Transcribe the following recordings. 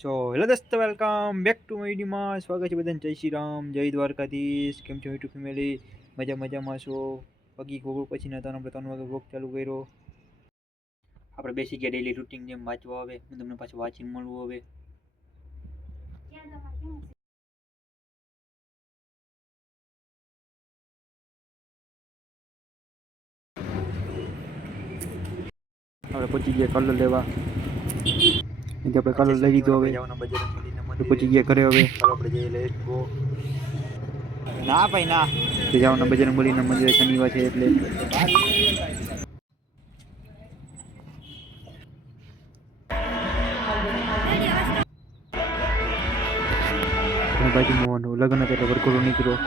So hello દોસ્તો, welcome back to my વિડીયોમાં. સ્વાગત છે બધાને. જય શ્રી રામ, જય દ્વારકાધીશ. કેમ છો યુટ્યુબ ફેમિલી? મજામાં છો? પગી ગોગો પછી ના આપણે 3 વાગે બ્લોગ ચાલુ કર્યો. આપણે બેસી ગયા ડેલી રૂટીન જેમ વાંચવા આવે. હું તમને પાછું વાંચીને મળવું હવે. આપણે પહોંચી ગયા કલર લેવા. આપણે કલર લઈ લીધો. હવે પહોંચી ગયા ઘરે. હવે આપણે જઈએ લેટ્સ ગો. ના ભાઈ ના જવાનું બજરંગબલીના મંદિરે શનિવાર છે એટલે. બાજુમાં લગ્ન હતા એટલે વરઘોડો નીકળ્યો.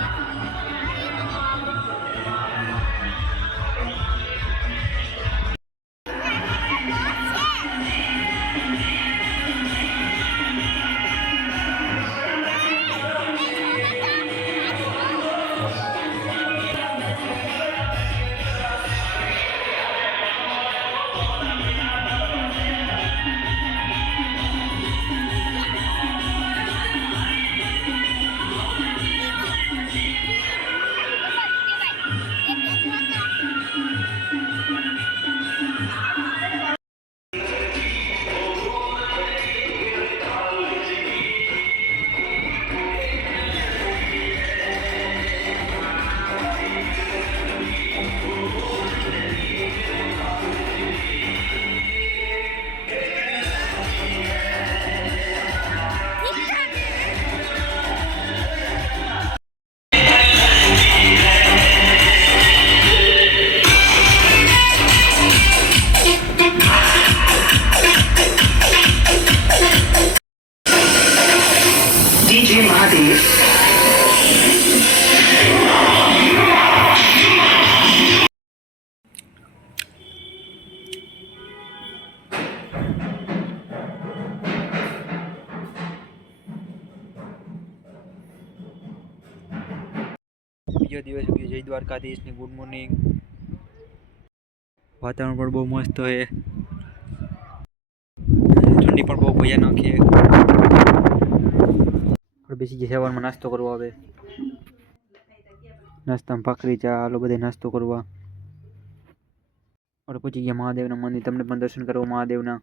બીજો દિવસ ઉગ્યો. જય દ્વારકાધીશ ને ગુડ મોર્નિંગ. વાતાવરણ પણ બહુ મસ્ત છે. ઠંડી પણ બહુ ભયાનક છે. આપણે બેસી ગયા સવારમાં નાસ્તો કરવા. આવે નાસ્તામાં ભાખરી ચા આલો બધે નાસ્તો કરવા. આપણે પહોંચી ગયા મહાદેવના મંદિર. તમને પણ દર્શન કરવા મહાદેવના.